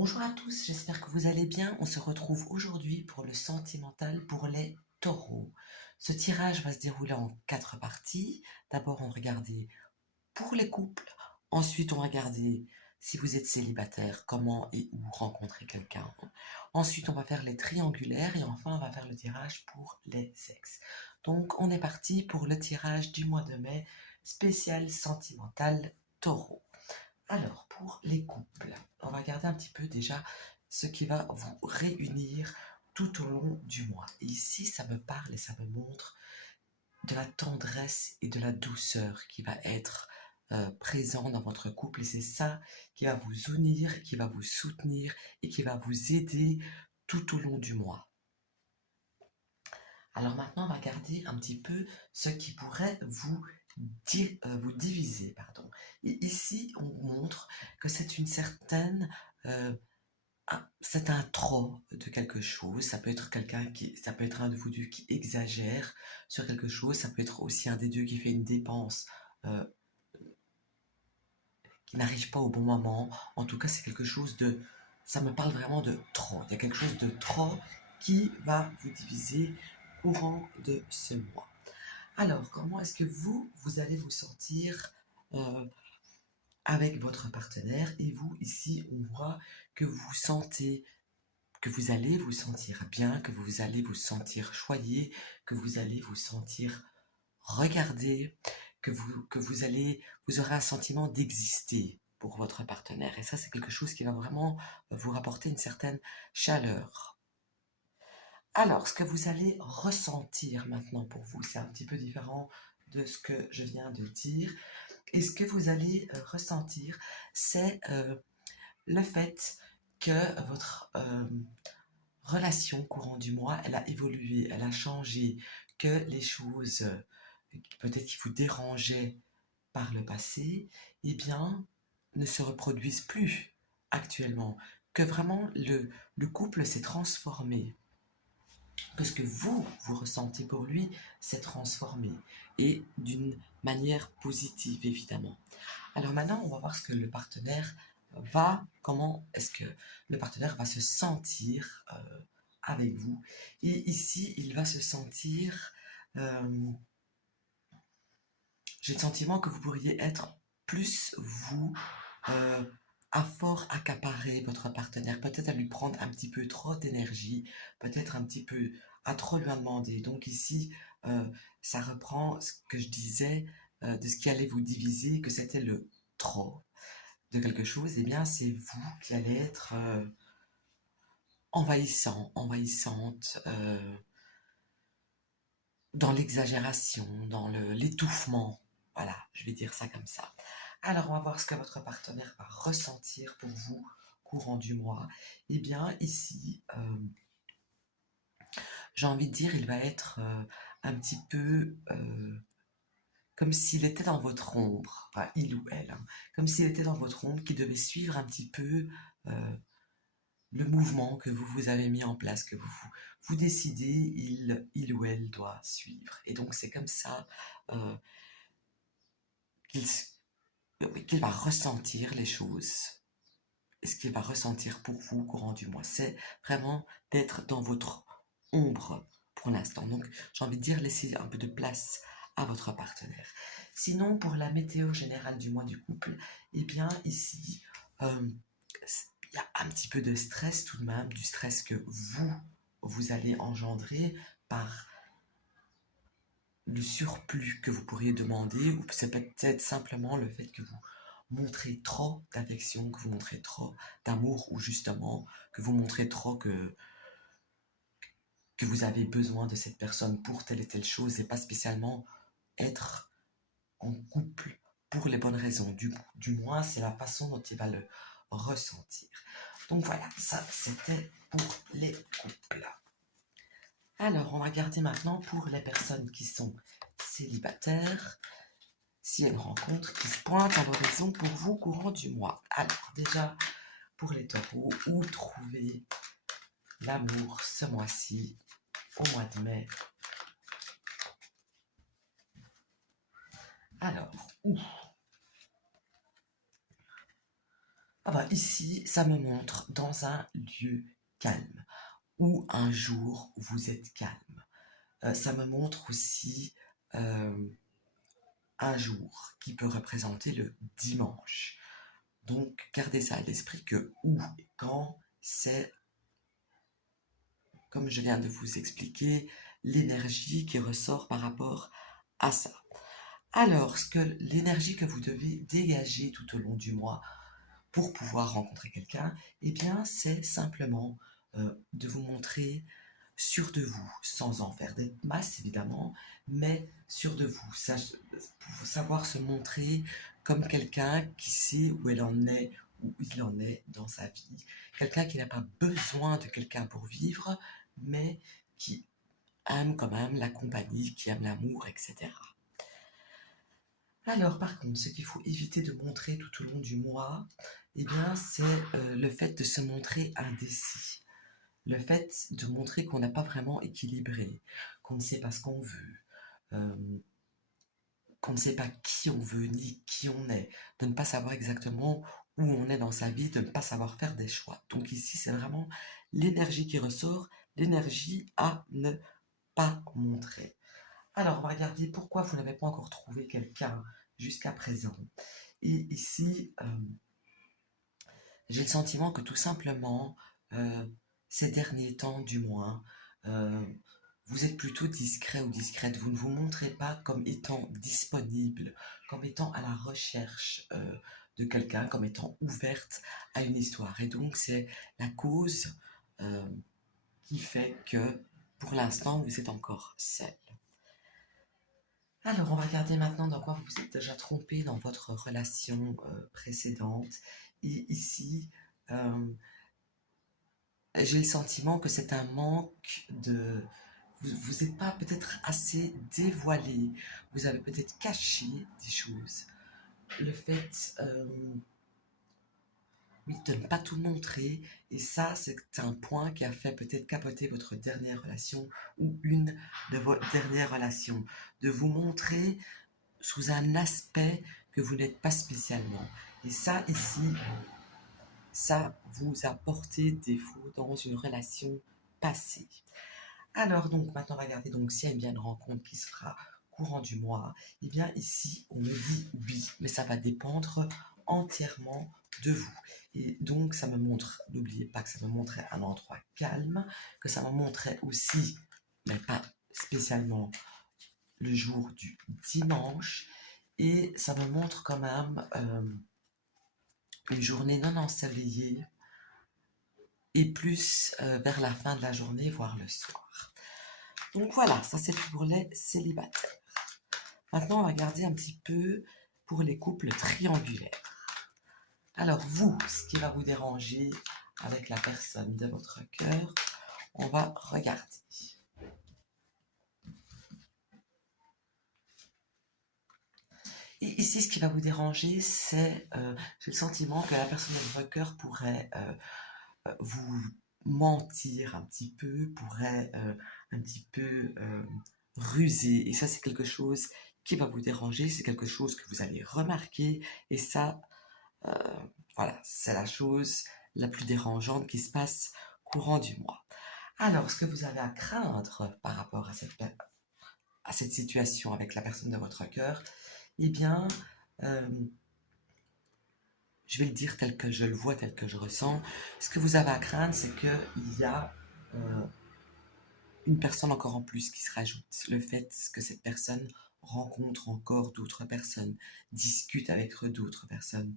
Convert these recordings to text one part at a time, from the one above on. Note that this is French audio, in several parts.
Bonjour à tous, j'espère que vous allez bien. On se retrouve aujourd'hui pour le sentimental pour les taureaux. Ce tirage va se dérouler en 4 parties. D'abord, on va regarder pour les couples. Ensuite, on va regarder si vous êtes célibataire, comment et où rencontrer quelqu'un. Ensuite, on va faire les triangulaires et enfin, on va faire le tirage pour les sexes. Donc, on est parti pour le tirage du mois de mai spécial sentimental taureau. Alors, pour les couples, on va regarder un petit peu déjà ce qui va vous réunir tout au long du mois. Et ici, ça me parle et ça me montre de la tendresse et de la douceur qui va être présent dans votre couple. Et c'est ça qui va vous unir, qui va vous soutenir et qui va vous aider tout au long du mois. Alors maintenant, on va regarder un petit peu ce qui pourrait vous diviser. Pardon. Et ici, on montre que c'est une certaine... c'est un trop de quelque chose. Ça peut être ça peut être un de vous deux qui exagère sur quelque chose. Ça peut être aussi un des deux qui fait une dépense euh, qui n'arrive pas au bon moment. En tout cas, c'est quelque chose de... Ça me parle vraiment de trop. Il y a quelque chose de trop qui va vous diviser courant de ce mois. Alors, comment est-ce que vous allez vous sentir euh, avec votre partenaire? Et vous, ici, on voit que vous sentez, que vous allez vous sentir bien, que vous allez vous sentir choyé, que vous allez vous sentir regardé, vous aurez un sentiment d'exister pour votre partenaire. Et ça, c'est quelque chose qui va vraiment vous rapporter une certaine chaleur. Alors, ce que vous allez ressentir maintenant pour vous, c'est un petit peu différent de ce que je viens de dire. Et ce que vous allez ressentir, c'est le fait que votre relation courant du mois, elle a évolué, elle a changé, que les choses peut-être qui vous dérangeaient par le passé, eh bien, ne se reproduisent plus actuellement. Que vraiment le couple s'est transformé, que ce que vous ressentez pour lui s'est transformé, et d'une manière positive, évidemment. Alors maintenant, on va voir ce que le partenaire comment est-ce que le partenaire va se sentir avec vous. Et ici, il va se sentir, euh, j'ai le sentiment que vous pourriez être plus, vous, euh, à fort accaparer votre partenaire, peut-être à lui prendre un petit peu trop d'énergie, peut-être un petit peu à trop lui en demander. Donc ici, euh, ça reprend ce que je disais de ce qui allait vous diviser, que c'était le trop de quelque chose. Eh bien, c'est vous qui allez être envahissant, envahissante, dans l'exagération, dans l'étouffement. Voilà, je vais dire ça comme ça. Alors, on va voir ce que votre partenaire va ressentir pour vous courant du mois. Eh bien, ici, j'ai envie de dire, il va être un petit peu comme s'il était dans votre ombre, enfin, il ou elle, hein, comme s'il était dans votre ombre, qui devait suivre un petit peu euh, le mouvement que vous avez mis en place, que vous décidez, il ou elle doit suivre. Et donc, c'est comme ça euh, qu'il qu'il va ressentir les choses. Et ce qu'il va ressentir pour vous au courant du mois, c'est vraiment d'être dans votre ombre pour l'instant. Donc, j'ai envie de dire, laissez un peu de place à votre partenaire. Sinon, pour la météo générale du mois du couple, eh bien, ici, euh, il y a un petit peu de stress tout de même, du stress que vous allez engendrer par le surplus que vous pourriez demander, ou c'est peut-être simplement le fait que vous montrez trop d'affection, que vous montrez trop d'amour, ou justement que vous montrez trop que vous avez besoin de cette personne pour telle et telle chose, et pas spécialement être en couple pour les bonnes raisons. Du moins, c'est la façon dont il va le ressentir. Donc voilà, ça c'était pour les couples. Alors, on va regarder maintenant pour les personnes qui sont célibataires, s'il y a une rencontre qui se pointe à l'horizon pour vous courant du mois. Alors, déjà, pour les taureaux, où trouver l'amour ce mois-ci, au mois de mai? Alors, où? Ah bah ici, ça me montre dans un lieu calme, ou un jour où vous êtes calme. Ça me montre aussi euh, un jour qui peut représenter le dimanche. Donc, gardez ça à l'esprit que où et quand, c'est, comme je viens de vous expliquer, l'énergie qui ressort par rapport à ça. Alors, l'énergie que vous devez dégager tout au long du mois pour pouvoir rencontrer quelqu'un, eh bien, c'est simplement de vous montrer sûr de vous, sans en faire des masses évidemment, mais sûr de vous, pour savoir se montrer comme quelqu'un qui sait où elle en est, où il en est dans sa vie, quelqu'un qui n'a pas besoin de quelqu'un pour vivre, mais qui aime quand même la compagnie, qui aime l'amour, etc. Alors par contre, ce qu'il faut éviter de montrer tout au long du mois, eh bien, c'est le fait de se montrer indécis. Le fait de montrer qu'on n'a pas vraiment équilibré, qu'on ne sait pas ce qu'on veut, euh, qu'on ne sait pas qui on veut ni qui on est, de ne pas savoir exactement où on est dans sa vie, de ne pas savoir faire des choix. Donc ici, c'est vraiment l'énergie qui ressort, l'énergie à ne pas montrer. Alors, on va regarder pourquoi vous n'avez pas encore trouvé quelqu'un jusqu'à présent. Et ici, j'ai le sentiment que tout simplement, euh, ces derniers temps du moins, euh, vous êtes plutôt discret ou discrète. Vous ne vous montrez pas comme étant disponible, comme étant à la recherche de quelqu'un, comme étant ouverte à une histoire. Et donc, c'est la cause euh, qui fait que, pour l'instant, vous êtes encore seul. Alors, on va regarder maintenant dans quoi vous vous êtes déjà trompé dans votre relation précédente. Et ici, euh, j'ai le sentiment que c'est un manque de... Vous n'êtes pas peut-être assez dévoilé, vous avez peut-être caché des choses. Le fait oui, de ne pas tout montrer, et ça, c'est un point qui a fait peut-être capoter votre dernière relation ou une de vos dernières relations. De vous montrer sous un aspect que vous n'êtes pas spécialement. Et ça, ici, ça vous a porté défaut dans une relation passée. Alors donc, maintenant, on va regarder donc s'il y a bien une rencontre qui se fera courant du mois. Eh bien, ici, on me dit oui, mais ça va dépendre entièrement de vous. Et donc, ça me montre, n'oubliez pas que ça me montrait un endroit calme, que ça me montrait aussi, mais pas spécialement le jour du dimanche, et ça me montre quand même une journée non ensoleillée, et plus vers la fin de la journée, voire le soir. Donc voilà, ça c'est pour les célibataires. Maintenant, on va regarder un petit peu pour les couples triangulaires. Alors vous, ce qui va vous déranger avec la personne de votre cœur, on va regarder. Et ici, ce qui va vous déranger, c'est, j'ai le sentiment que la personne de votre cœur pourrait vous mentir un petit peu, pourrait un petit peu ruser. Et ça, c'est quelque chose qui va vous déranger, c'est quelque chose que vous allez remarquer. Et ça, euh, voilà, c'est la chose la plus dérangeante qui se passe courant du mois. Alors, ce que vous avez à craindre par rapport à cette situation avec la personne de votre cœur, eh bien, euh, je vais le dire tel que je le vois, tel que je ressens. Ce que vous avez à craindre, c'est qu'il y a euh, une personne encore en plus qui se rajoute. Le fait que cette personne rencontre encore d'autres personnes, discute avec d'autres personnes,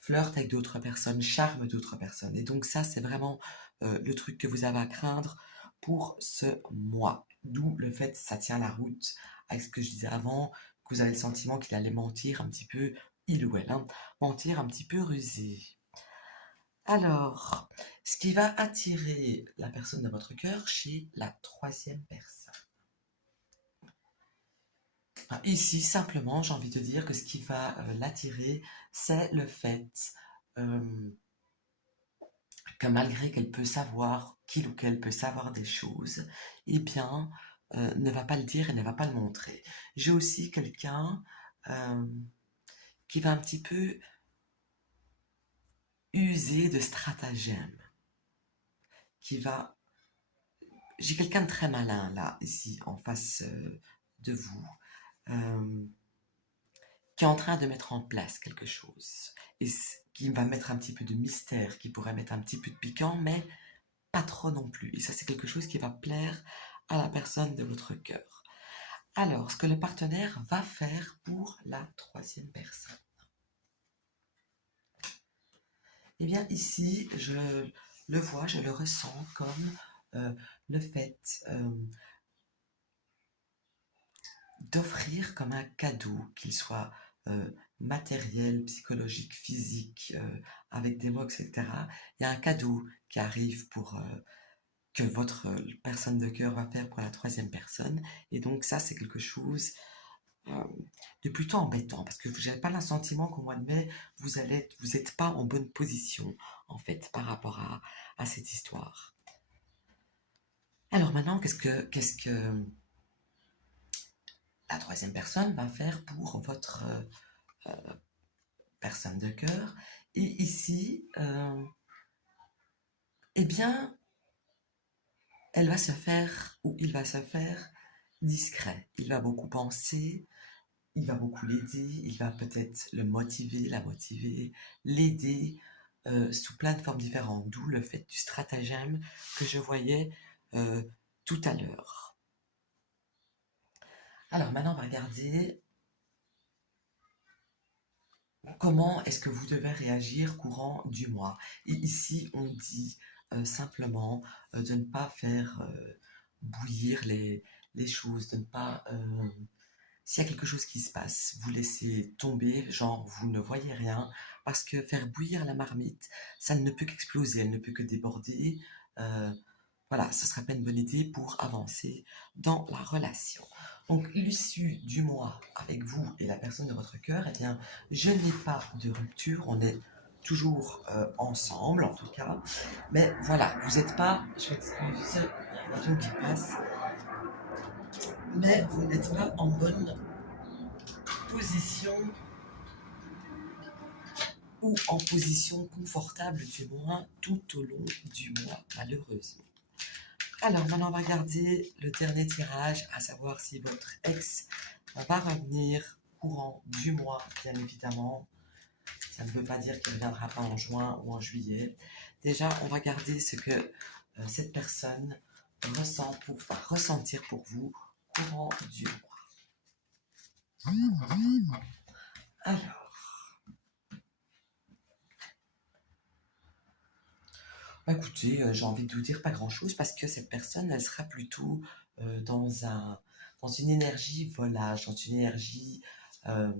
flirte avec d'autres personnes, charme d'autres personnes. Et donc ça, c'est vraiment le truc que vous avez à craindre pour ce mois. D'où le fait que ça tient la route avec ce que je disais avant, que vous avez le sentiment qu'il allait mentir un petit peu, il ou elle, hein, mentir un petit peu rusé. Alors, ce qui va attirer la personne de votre cœur chez la troisième personne. Ici, simplement, j'ai envie de dire que ce qui va l'attirer, c'est le fait euh, que malgré qu'elle peut savoir, qu'il ou qu'elle peut savoir des choses, eh bien, ne va pas le dire et ne va pas le montrer. J'ai aussi quelqu'un euh, qui va un petit peu user de stratagèmes, qui va... J'ai quelqu'un de très malin là, ici, en face de vous, euh, qui est en train de mettre en place quelque chose, et qui va mettre un petit peu de mystère, qui pourrait mettre un petit peu de piquant, mais pas trop non plus. Et ça, c'est quelque chose qui va plaire à la personne de votre cœur. Alors, ce que le partenaire va faire pour la troisième personne. Eh bien, ici, je le vois, je le ressens comme le fait d'offrir comme un cadeau, qu'il soit matériel, psychologique, physique, avec des mots, etc. Il y a un cadeau qui arrive pour que votre personne de cœur va faire pour la troisième personne. Et donc ça, c'est quelque chose euh, de plutôt embêtant, parce que vous n'avez pas l'assentiment qu'au mois de mai, vous n'êtes pas en bonne position, en fait, par rapport à cette histoire. Alors maintenant, qu'est-ce que la troisième personne va faire pour votre personne de cœur? Et ici, eh bien, elle va se faire, ou il va se faire discret. Il va beaucoup penser, il va beaucoup l'aider, il va peut-être le motiver, la motiver, l'aider sous plein de formes différentes, d'où le fait du stratagème que je voyais tout à l'heure. Alors maintenant, on va regarder comment est-ce que vous devez réagir courant du mois. Et ici, on dit simplement de ne pas faire bouillir les choses, de ne pas... s'il y a quelque chose qui se passe, vous laissez tomber, genre vous ne voyez rien, parce que faire bouillir la marmite, ça ne peut qu'exploser, elle ne peut que déborder. Euh, voilà, ce ne serait pas une bonne idée pour avancer dans la relation. Donc, l'issue du mois avec vous et la personne de votre cœur, eh bien, je n'ai pas de rupture, on est toujours ensemble en tout cas. Mais voilà, vous n'êtes pas, je m'excuse, il y a une voiture qui passe, mais vous n'êtes pas en bonne position ou en position confortable du moins tout au long du mois, malheureusement. Alors maintenant on va regarder le dernier tirage, à savoir si votre ex va revenir courant du mois, bien évidemment. Ça ne veut pas dire qu'il ne reviendra pas en juin ou en juillet. Déjà, on va regarder ce que cette personne ressent va ressentir pour vous courant du mois. Alors, écoutez, j'ai envie de vous dire pas grand-chose parce que cette personne, elle sera plutôt dans une énergie volage, dans une énergie euh,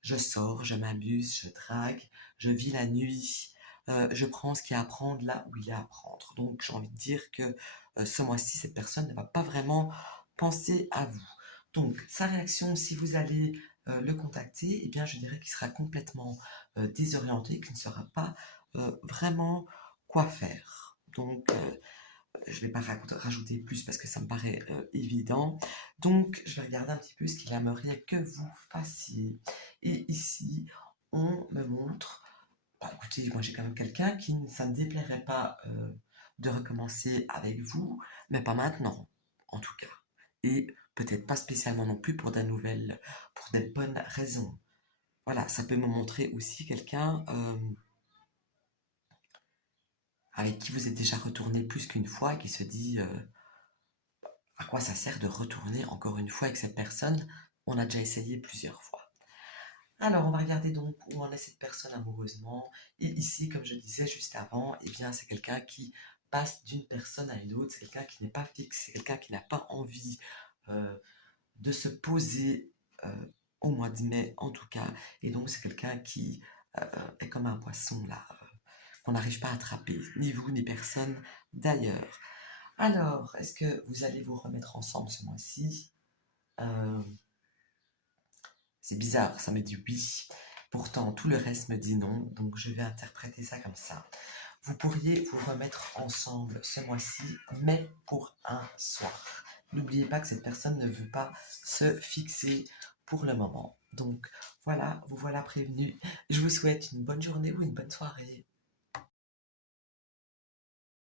je sors, je m'amuse, je drague, je vis la nuit, je prends ce qu'il y a à prendre là où il y a à prendre. Donc j'ai envie de dire que ce mois-ci, cette personne ne va pas vraiment penser à vous. Donc sa réaction, si vous allez le contacter, eh bien je dirais qu'il sera complètement désorienté, qu'il ne saura pas vraiment quoi faire. Donc, je ne vais pas rajouter plus parce que ça me paraît évident. Donc, je vais regarder un petit peu ce qu'il aimerait que vous fassiez. Et ici, on me montre, bah, écoutez, moi j'ai quand même quelqu'un qui, ça ne déplairait pas de recommencer avec vous, mais pas maintenant, en tout cas. Et peut-être pas spécialement non plus pour des bonnes raisons. Voilà, ça peut me montrer aussi quelqu'un avec qui vous êtes déjà retourné plus qu'une fois et qui se dit à quoi ça sert de retourner encore une fois avec cette personne? On a déjà essayé plusieurs fois. Alors, on va regarder donc où en est cette personne amoureusement. Et ici, comme je disais juste avant, eh bien, c'est quelqu'un qui passe d'une personne à une autre. C'est quelqu'un qui n'est pas fixe. C'est quelqu'un qui n'a pas envie euh, de se poser au mois de mai, en tout cas. Et donc, c'est quelqu'un qui est comme un poisson, là, qu'on n'arrive pas à attraper. Ni vous, ni personne d'ailleurs. Alors, est-ce que vous allez vous remettre ensemble ce mois-ci? Euh, c'est bizarre, ça me dit oui. Pourtant, tout le reste me dit non, donc je vais interpréter ça comme ça. Vous pourriez vous remettre ensemble ce mois-ci, mais pour un soir. N'oubliez pas que cette personne ne veut pas se fixer pour le moment. Donc voilà, vous voilà prévenu. Je vous souhaite une bonne journée ou une bonne soirée.